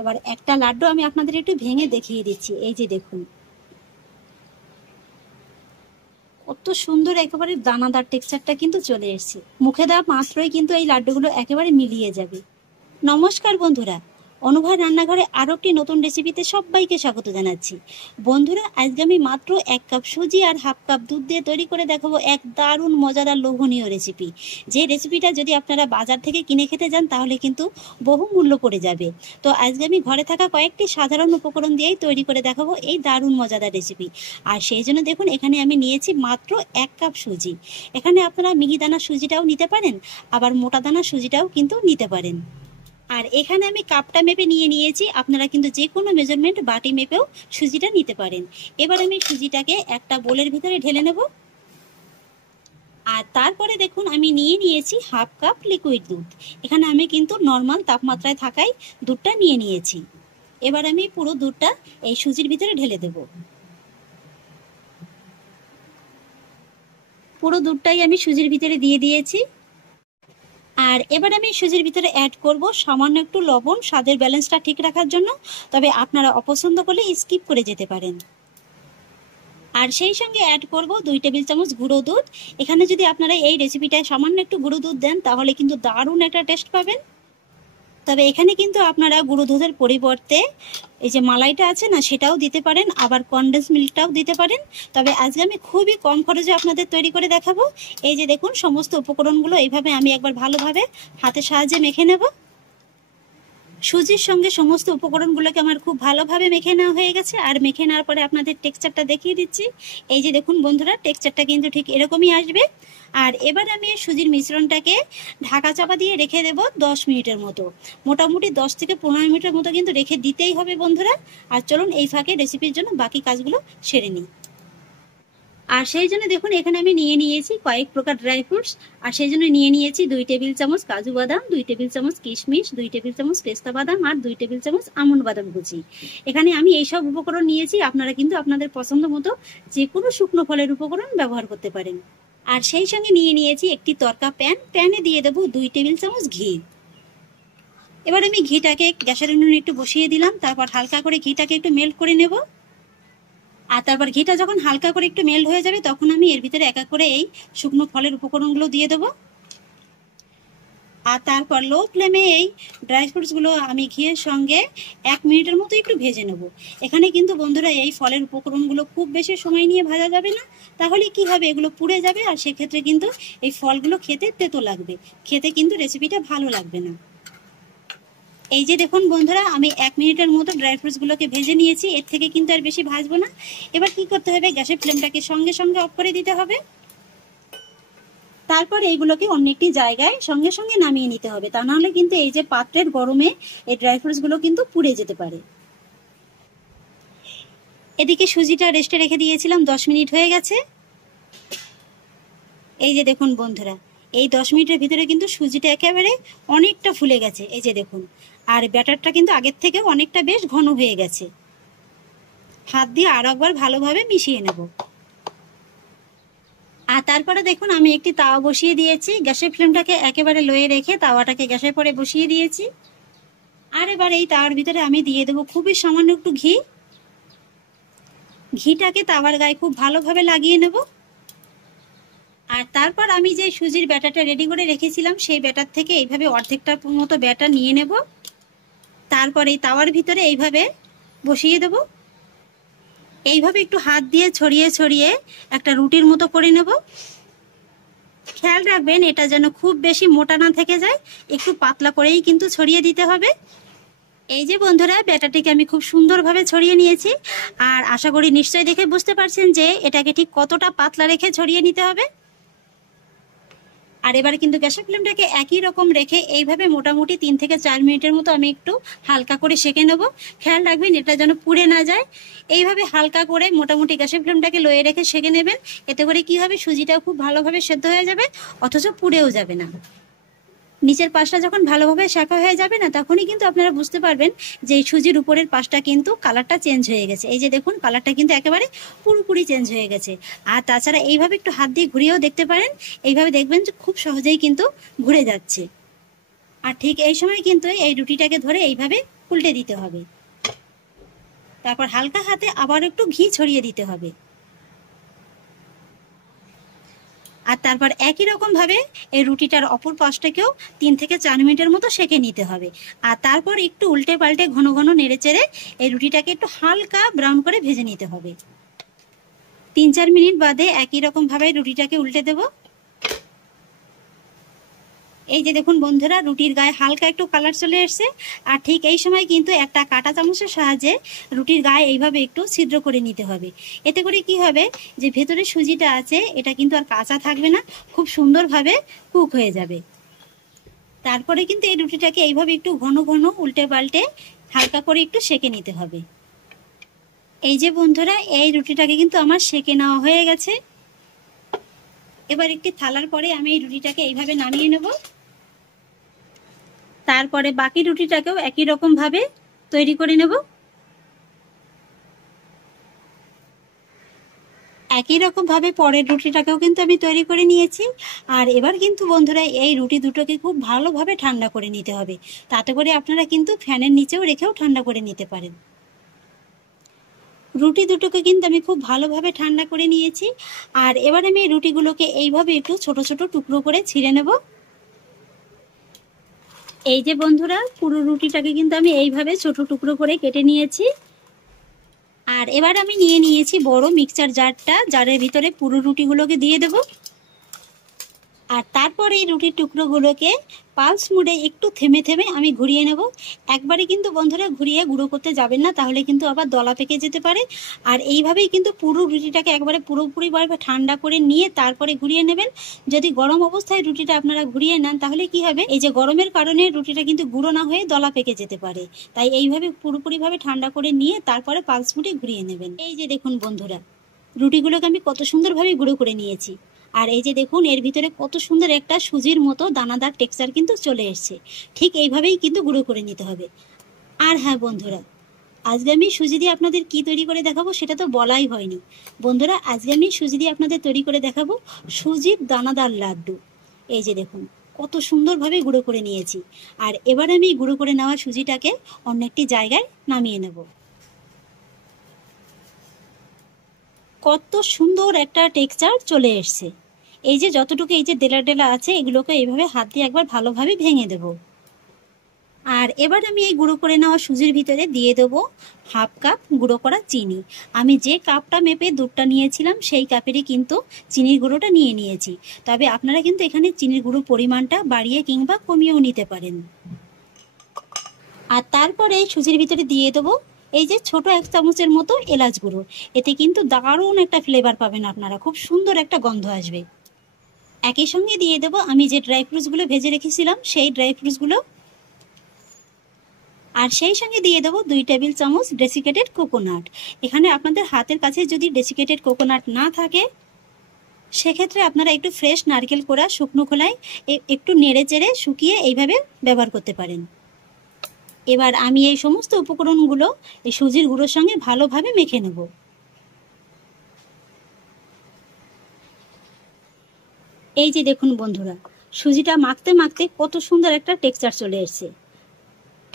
এবার একটা লাড্ডু আমি আপনাদের একটু ভেঙে দেখিয়ে দিচ্ছি। এই যে দেখুন, কত সুন্দর একেবারে দানাদার টেক্সচারটা কিন্তু চলে এসেছে। মুখে দেওয়া মাত্রই কিন্তু এই লাড্ডুগুলো একেবারে মিলিয়ে যাবে। নমস্কার বন্ধুরা, অনুভব রান্নাঘরে আরও একটি নতুন রেসিপিতে সবাইকে স্বাগত জানাচ্ছি। বন্ধুরা, আজকে আমি মাত্র 1 কাপ সুজি আর হাফ কাপ দুধ দিয়ে তৈরি করে দেখাবো এক দারুণ মজাদার লোভনীয় রেসিপি। যে রেসিপিটা যদি আপনারা বাজার থেকে কিনে খেতে যান তাহলে কিন্তু বহু মূল্য পড়ে যাবে। তো আজকে আমি ঘরে থাকা কয়েকটি সাধারণ উপকরণ দিয়েই তৈরি করে দেখাবো এই দারুণ মজাদার রেসিপি। আর সেই জন্য দেখুন, এখানে আমি নিয়েছি মাত্র 1 কাপ সুজি। এখানে আপনারা মিহিদানা সুজিটাও নিতে পারেন, আবার মোটা দানা সুজিটাও কিন্তু নিতে পারেন। আর এখানে আমি কাপটা মেপে নিয়েছি, আপনারা কিন্তু যে কোনো মেজারমেন্ট বাটি মেপেও সুজিটা নিতে পারেন। এবার আমি সুজিটাকে একটা বোলের ভিতরে ঢেলে নেব। আর তারপরে দেখুন, আমি নিয়েছি হাফ কাপ লিকুইড দুধ। এখানে আমি কিন্তু নর্মাল তাপমাত্রায় থাকাই দুধটা নিয়েছি। এবার আমি পুরো দুধটা এই সুজির ভিতরে ঢেলে দেব। পুরো দুধটাই আমি সুজির ভিতরে দিয়ে দিয়েছি। আর এবার আমি সুজির ভিতরে অ্যাড করব সামান্য একটু লবণ, স্বাদের ব্যালেন্সটা ঠিক রাখার জন্য। তবে আপনারা অপছন্দ করলে স্কিপ করে যেতে পারেন। আর সেই সঙ্গে অ্যাড করব 2 টেবিল চামচ গুঁড়ো দুধ। এখানে যদি আপনারা এই রেসিপিটায় সামান্য একটু গুঁড়ো দুধ দেন তাহলে কিন্তু দারুণ একটা টেস্ট পাবেন। তবে এখানে কিন্তু আপনারা গুঁড়ো দুধের পরিবর্তে এই যে মালাইটা আছে না, সেটাও দিতে পারেন, আবার কনডেন্স মিল্কটাও দিতে পারেন। তবে আজকে আমি খুবই কম খরচে আপনাদের তৈরি করে দেখাবো। এই যে দেখুন, সমস্ত উপকরণগুলো এইভাবে আমি একবার ভালোভাবে হাতের সাহায্যে মেখে নেব। সুজির সঙ্গে সমস্ত উপকরণগুলোকে আমার খুব ভালোভাবে মেখে নেওয়া হয়ে গেছে। আর মেখে নেওয়ার পরে আপনাদের টেক্সচারটা দেখিয়ে দিচ্ছি। এই যে দেখুন বন্ধুরা, টেক্সচারটা কিন্তু ঠিক এরকমই আসবে। আর এবার আমি সুজির মিশ্রণটাকে ঢাকা চাপা দিয়ে রেখে দেব 10 মিনিটের মতো। মোটামুটি 10 থেকে 15 মিনিটের মতো কিন্তু রেখে দিতেই হবে বন্ধুরা। আর চলুন এই ফাঁকে রেসিপির জন্য বাকি কাজগুলো সেরে নিই। আর সেই জন্য দেখুন, এখানে আমি নিয়েছি কয়েক প্রকার ড্রাই ফ্রুটস। আর সেই জন্য নিয়েছি 2 টেবিল চামচ কাজু বাদাম, 2 টেবিল চামচ কিশমিশ, 2 টেবিল চামচ পেস্তা বাদাম আর 2 টেবিল চামচ আমন্ড বাদাম কুচি। এখানে আমি এইসব উপকরণ নিয়েছি। আপনারা কিন্তু আপনাদের পছন্দ মতো যে কোনো শুকনো ফলের উপকরণ ব্যবহার করতে পারেন। আর সেই সঙ্গে নিয়েছি একটি তরকা প্যানে দিয়ে দেবো 2 টেবিল চামচ ঘি। এবার আমি ঘিটাকে গ্যাসের উনুনে একটু বসিয়ে দিলাম। তারপর হালকা করে ঘিটাকে একটু মেল্ট করে নেব। আর তারপর ঘিটা যখন হালকা করে একটু মেল্ট হয়ে যাবে তখন আমি এর ভিতরে এক এক করে এই শুকনো ফলের উপকরণগুলো দিয়ে দেবো। আর তারপর লো ফ্লেমে এই ড্রাই ফ্রুটসগুলো আমি ঘিয়ের সঙ্গে 1 মিনিটের মতো একটু ভেজে নেব। এখানে কিন্তু বন্ধুরা এই ফলের উপকরণগুলো খুব বেশি সময় নিয়ে ভাজা যাবে না, তাহলে কি হবে, এগুলো পুড়ে যাবে। আর সেক্ষেত্রে কিন্তু এই ফলগুলো খেতে তেতো লাগবে, খেতে কিন্তু রেসিপিটা ভালো লাগবে না। এই যে দেখুন বন্ধুরা, আমি 1 মিনিটের মতো ড্রাই ফ্রুটসগুলোকে ভেজে নিয়েছি। এর থেকে কিন্তু আর বেশি ভাজবো না। এবার কি করতে হবে, গ্যাসের ফ্লেমটাকে সঙ্গে সঙ্গে অফ করে দিতে হবে। তারপর এইগুলোকে অন্য একটি জায়গায় সঙ্গে সঙ্গে নামিয়ে নিতে হবে, তা নাহলে কিন্তু এই যে পাত্রের গরমে এই ড্রাই ফ্রুটসগুলো কিন্তু পুড়ে যেতে পারে। এদিকে সুজিটা রেস্টে রেখে দিয়েছিলাম, 10 মিনিট হয়ে গেছে। এই যে দেখুন বন্ধুরা, এই 10 মিনিটের ভিতরে কিন্তু সুজিটা একেবারে অনেকটা ফুলে গেছে। এই যে দেখুন, আর ব্যাটারটা কিন্তু আগের থেকে অনেকটা বেশ ঘন হয়ে গেছে। হাত দিয়ে আরো একবার ভালোভাবে মিশিয়ে নেব। আর তারপরে দেখুন, আমি একটি তাওয়া বসিয়ে দিয়েছি। গ্যাসের ফ্লেমটাকে একেবারে লোয়ে রেখে তাওয়াটাকে গ্যাসের পরে বসিয়ে দিয়েছি। আর এবার এই তাওয়ার ভিতরে আমি দিয়ে দেবো খুবই সামান্য একটু ঘি। ঘিটাকে তাওয়ার গায়ে খুব ভালোভাবে লাগিয়ে নেব। আর তারপর আমি যে সুজির ব্যাটারটা রেডি করে রেখেছিলাম সেই ব্যাটার থেকে এইভাবে অর্ধেকটা মতো ব্যাটার নিয়ে নেব। তারপর এই তাওয়ার ভিতরে এইভাবে বসিয়ে দেব। এইভাবে একটু হাত দিয়ে ছড়িয়ে ছড়িয়ে একটা রুটির মতো করে নেব। খেয়াল রাখবেন এটা যেন খুব বেশি মোটা না থেকে যায়, একটু পাতলা করেই কিন্তু ছড়িয়ে দিতে হবে। এই যে বন্ধুরা, ব্যাটারটিকে আমি খুব সুন্দরভাবে ছড়িয়ে নিয়েছি। আর আশা করি নিশ্চয়ই দেখে বুঝতে পারছেন যে এটাকে ঠিক কতটা পাতলা রেখে ছড়িয়ে নিতে হবে। আর এবার কিন্তু গ্যাসের ফ্লেমটাকে একই রকম রেখে এইভাবে মোটামুটি 3 থেকে 4 মিনিটের মতো আমি একটু হালকা করে সেঁকে নেব। খেয়াল রাখবেন এটা যেন পুড়ে না যায়। এইভাবে হালকা করে মোটামুটি গ্যাসের ফ্লেমটাকে লোয়ে রেখে সেঁকে নেবেন। এতে করে কি হবে, সুজিটাও খুব ভালোভাবে সেদ্ধ হয়ে যাবে, অথচ পুড়েও যাবে না। নিচের পাশটা যখন ভালোভাবে সেঁকা হয়ে যাবে না, তখনই কিন্তু আপনারা বুঝতে পারবেন যে এই সুজির উপরের পাশটা কিন্তু কালারটা চেঞ্জ হয়ে গেছে। এই যে দেখুন, কালারটা কিন্তু একেবারে পুরোপুরি চেঞ্জ হয়ে গেছে। আর তাছাড়া এইভাবে একটু হাত দিয়ে ঘুরিয়েও দেখতে পারেন। এইভাবে দেখবেন যে খুব সহজেই কিন্তু ঘুরে যাচ্ছে। আর ঠিক এই সময় কিন্তু এই রুটিটাকে ধরে এইভাবে উল্টে দিতে হবে। তারপর হালকা হাতে আবার একটু ঘি ছড়িয়ে দিতে হবে। আর তারপর একই রকম ভাবে এই রুটিটার অপর পাশটাকেও 3 থেকে 4 মিনিটের মতো সেঁকে নিতে হবে। আর তারপর একটু উল্টে পাল্টে ঘন ঘন নেড়েচেড়ে এই রুটিটাকে একটু হালকা ব্রাউন করে ভেজে নিতে হবে। 3-4 মিনিট বাদে একই রকম ভাবে রুটিটাকে উল্টে দেব। এই যে দেখুন বন্ধুরা, রুটির গায়ে হালকা একটু কালার চলে এসেছে। আর ঠিক এই সময় কিন্তু একটা কাঁটা চামচের সাহায্যে রুটির গায়ে এইভাবে একটু ছিদ্র করে নিতে হবে। এতে করে কি হবে, যে ভেতরে সুজিটা আছে এটা কিন্তু আর কাঁচা থাকবে না, খুব সুন্দরভাবে কুক হয়ে যাবে। তারপরে কিন্তু এই রুটিটাকে এইভাবে একটু ঘন ঘন উল্টে পাল্টে হালকা করে একটু সেঁকে নিতে হবে। এই যে বন্ধুরা, এই রুটিটাকে কিন্তু আমার সেঁকে নেওয়া হয়ে গেছে। এবার একটি থালার পরে আমি এই রুটিটাকে এইভাবে নামিয়ে নেব। তারপরে বাকি রুটিটাকেও একই রকম ভাবে তৈরি করে নেব। একই রকম ভাবে পরের রুটিটাকেও কিন্তু আমি তৈরি করে নিয়েছি। আর এবার কিন্তু বন্ধুরা এই রুটি দুটোকে খুব ভালোভাবে ঠান্ডা করে নিতে হবে। তাতে করে আপনারা কিন্তু ফ্যানের নিচেও রেখেও ঠান্ডা করে নিতে পারেন। রুটি দুটোকে কিন্তু আমি খুব ভালোভাবে ঠান্ডা করে নিয়েছি। আর এবার আমি এই রুটিগুলোকে এইভাবে একটু ছোট ছোট টুকরো করে ছিঁড়ে নেব। এই যে বন্ধুরা, পুরো রুটিটাকে কিন্তু আমি এইভাবে ছোট টুকরো করে কেটে নিয়েছি। আর এবার আমি নিয়ে নিয়েছি বড় মিক্সচার জারটা, জারের ভিতরে পুরো রুটিগুলোকে দিয়ে দেব। আর তারপর এই রুটির টুকরোগুলোকে পালস মোডে একটু থেমে থেমে আমি ঘুরিয়ে নেব। একবারে কিন্তু বন্ধুরা ঘুরিয়ে গুঁড়ো করতে যাবেন না, তাহলে কিন্তু আবার দলা পেকে যেতে পারে। আর এইভাবেই কিন্তু পুরো রুটিটাকে একবারে পুরোপুরিভাবে ঠান্ডা করে নিয়ে তারপরে ঘুরিয়ে নেবেন। যদি গরম অবস্থায় রুটিটা আপনারা ঘুরিয়ে নেন তাহলে কি হবে, এই যে গরমের কারণে রুটিটা কিন্তু গুঁড়ো না হয়ে দলা পেকে যেতে পারে। তাই এইভাবে পুরোপুরিভাবে ঠান্ডা করে নিয়ে তারপরে পালস মোডে ঘুরিয়ে নেবেন। এই যে দেখুন বন্ধুরা, রুটিগুলোকে আমি কত সুন্দরভাবে গুঁড়ো করে নিয়েছি। আর এই যে দেখুন, এর ভিতরে কত সুন্দর একটা সুজির মতো দানাদার টেক্সচার কিন্তু চলে এসছে। ঠিক এইভাবেই কিন্তু গুঁড়ো করে নিতে হবে। আর হ্যাঁ বন্ধুরা, আজকে আমি সুজি দিয়ে আপনাদের কি তৈরি করে দেখাবো সেটা তো বলাই হয়নি। বন্ধুরা, আজকে আমি সুজি দিয়ে আপনাদের তৈরি করে দেখাবো সুজির দানাদার লাড্ডু। এই যে দেখুন কত সুন্দরভাবে গুঁড়ো করে নিয়েছি। আর এবার আমি গুঁড়ো করে নেওয়া সুজিটাকে অন্য একটি জায়গায় নামিয়ে নেব। কত সুন্দর একটা টেক্সচার চলে এসছে। এই যে যতটুকু এই যে ডেলা ডেলা আছে এগুলোকে এইভাবে হাত দিয়ে একবার ভালোভাবে ভেঙে দেব। আর এবার আমি এই গুঁড়ো করে নেওয়া সুজির ভিতরে দিয়ে দেবো 1/2 কাপ গুঁড়ো করা চিনি। আমি যে কাপটা মেপে দুধটা নিয়েছিলাম সেই কাপেরই কিন্তু চিনির গুঁড়োটা নিয়ে নিয়েছি। তবে আপনারা কিন্তু এখানে চিনির গুঁড়ো পরিমাণটা বাড়িয়ে কিংবা কমিয়েও নিতে পারেন। আর তারপরে এই সুজির ভিতরে দিয়ে দেবো এই যে ছোট 1 চামচের মতো এলাচ গুঁড়ো। এতে কিন্তু দারুণ একটা ফ্লেভার পাবেন আপনারা, খুব সুন্দর একটা গন্ধ আসবে। একই সঙ্গে দিয়ে দেবো আমি যে ড্রাই ফ্রুটসগুলো ভেজে রেখেছিলাম সেই ড্রাই ফ্রুটসগুলো। আর সেই সঙ্গে দিয়ে দেবো 2 টেবিল চামচ ডেসিকেটেড কোকোনাট। এখানে আপনাদের হাতের কাছে যদি ডেসিকেটেড কোকোনাট না থাকে সেক্ষেত্রে আপনারা একটু ফ্রেশ নারকেল কোড়া শুকনো খোলায় একটু নেড়ে চেড়ে শুকিয়ে এইভাবে ব্যবহার করতে পারেন। এবার আমি এই সমস্ত উপকরণগুলো এই সুজির গুঁড়োর সঙ্গে ভালোভাবে মেখে নেব। এই যে দেখুন বন্ধুরা, সুজিটা মাখতে মাখতে কত সুন্দর একটা টেক্সচার চলে এসেছে।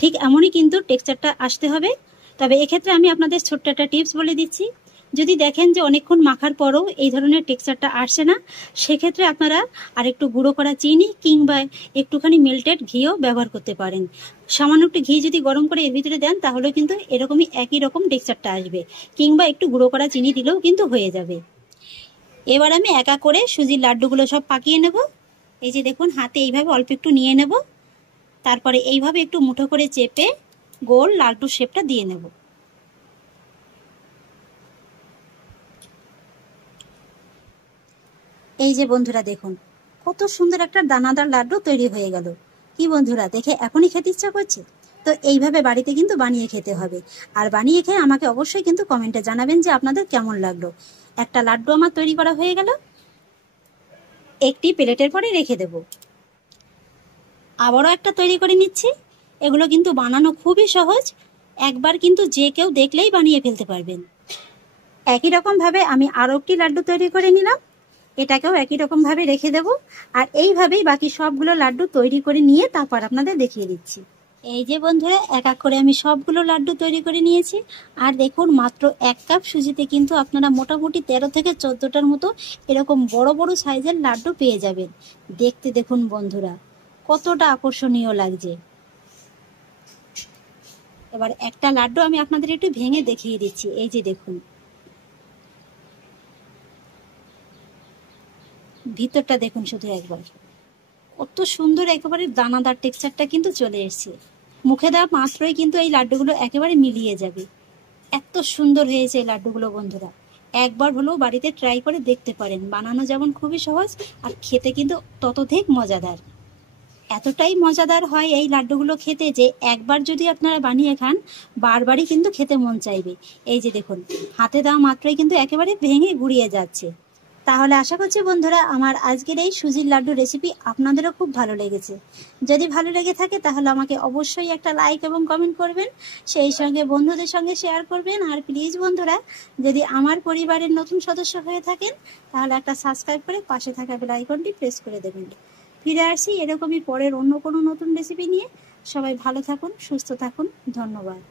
ঠিক এমনই কিন্তু টেক্সচারটা আসতে হবে। তবে এক্ষেত্রে আমি আপনাদের ছোট্ট একটা টিপস বলে দিচ্ছি। যদি দেখেন যে অনেকক্ষণ মাখার পরও এই ধরনের টেক্সচারটা আসছে না, সেক্ষেত্রে আপনারা আরেকটু গুঁড়ো করা চিনি কিংবা একটুখানি মেল্টেড ঘিও ব্যবহার করতে পারেন। সামান্য একটু ঘি যদি গরম করে এর ভিতরে দেন তাহলে কিন্তু এরকমই একই রকম টেক্সচারটা আসবে। কিংবা একটু গুঁড়ো করা চিনি দিলেও কিন্তু হয়ে যাবে। এবার আমি একা করে সুজির লাড্ডুগুলো সব পাকিয়ে নেব। এই যে দেখুন, হাতে এইভাবে অল্প একটু নিয়ে নেব। তারপরে এইভাবে একটু মুঠো করে চেপে গোল লাড্ডুর শেপটা দিয়ে নেব। এই যে বন্ধুরা দেখুন, কত সুন্দর একটা দানাদার লাড্ডু তৈরি হয়ে গেল। কি বন্ধুরা, দেখে এখনই খেতে ইচ্ছা করছে? তো এইভাবে বাড়িতে কিন্তু বানিয়ে খেতে হবে। আর বানিয়ে খেয়ে আমাকে অবশ্যই কিন্তু কমেন্টে জানাবেন যে আপনাদের কেমন লাগলো। একটা লাড্ডু আমার তৈরি করা হয়ে গেল। একটি প্লেটের পরে রেখে দেব। আবারও একটা তৈরি করে নিচ্ছি। এগুলো কিন্তু বানানো খুবই সহজ, একবার কিন্তু যে কেউ দেখলেই বানিয়ে ফেলতে পারবেন। একই রকম ভাবে আমি আরও একটি লাড্ডু তৈরি করে নিলাম। এটাকেও একই রকম ভাবে রেখে দেব। আর এইভাবেই বাকি সবগুলো লাড্ডু তৈরি করে নিয়ে তারপর আপনাদের দেখিয়ে দিচ্ছি। এই যে বন্ধুরা, এক এক করে আমি সবগুলো লাড্ডু তৈরি করে নিয়েছি। আর দেখুন, মাত্র 1 কাপ সুজিতে কিন্তু আপনারা মোটামুটি 13 থেকে 14টার মতো এরকম বড় বড় সাইজের লাড্ডু পেয়ে যাবেন। দেখতে দেখুন বন্ধুরা, কতটা আকর্ষণীয় লাগছে। এবার একটা লাড্ডু আমি আপনাদের একটু ভেঙে দেখিয়ে দিচ্ছি। এই যে দেখুন, ভিতরটা দেখুন শুধু একবার, কত সুন্দর একেবারে দানাদার টেক্সচারটা কিন্তু চলে এসেছে। মুখে দেওয়া মাত্রই কিন্তু এই লাড্ডুগুলো একেবারে মিলিয়ে যাবে। এত সুন্দর হয়েছে এই লাড্ডুগুলো বন্ধুরা, একবার হলেও বাড়িতে ট্রাই করে দেখতে পারেন। বানানো যেমন খুবই সহজ, আর খেতে কিন্তু ততোধিক মজাদার। এতটাই মজাদার হয় এই লাড্ডুগুলো খেতে যে একবার যদি আপনারা বানিয়ে খান, বারবারই কিন্তু খেতে মন চাইবে। এই যে দেখুন, হাতে দেওয়া মাত্রই কিন্তু একেবারে ভেঙে গুড়িয়ে যাচ্ছে। তাহলে আশা করছি বন্ধুরা, আমার আজকের এই সুজির লাড্ডু রেসিপি আপনাদেরও খুব ভালো লেগেছে। যদি ভালো লেগে থাকে তাহলে আমাকে অবশ্যই একটা লাইক এবং কমেন্ট করবেন, সেই সঙ্গে বন্ধুদের সঙ্গে শেয়ার করবেন। আর প্লিজ বন্ধুরা, যদি আমার পরিবারের নতুন সদস্য হয়ে থাকেন তাহলে একটা সাবস্ক্রাইব করে পাশে থাকা বেল আইকনটি প্রেস করে দেবেন। ফিরে আসি এরকমই পরের অন্য কোনো নতুন রেসিপি নিয়ে। সবাই ভালো থাকুন, সুস্থ থাকুন, ধন্যবাদ।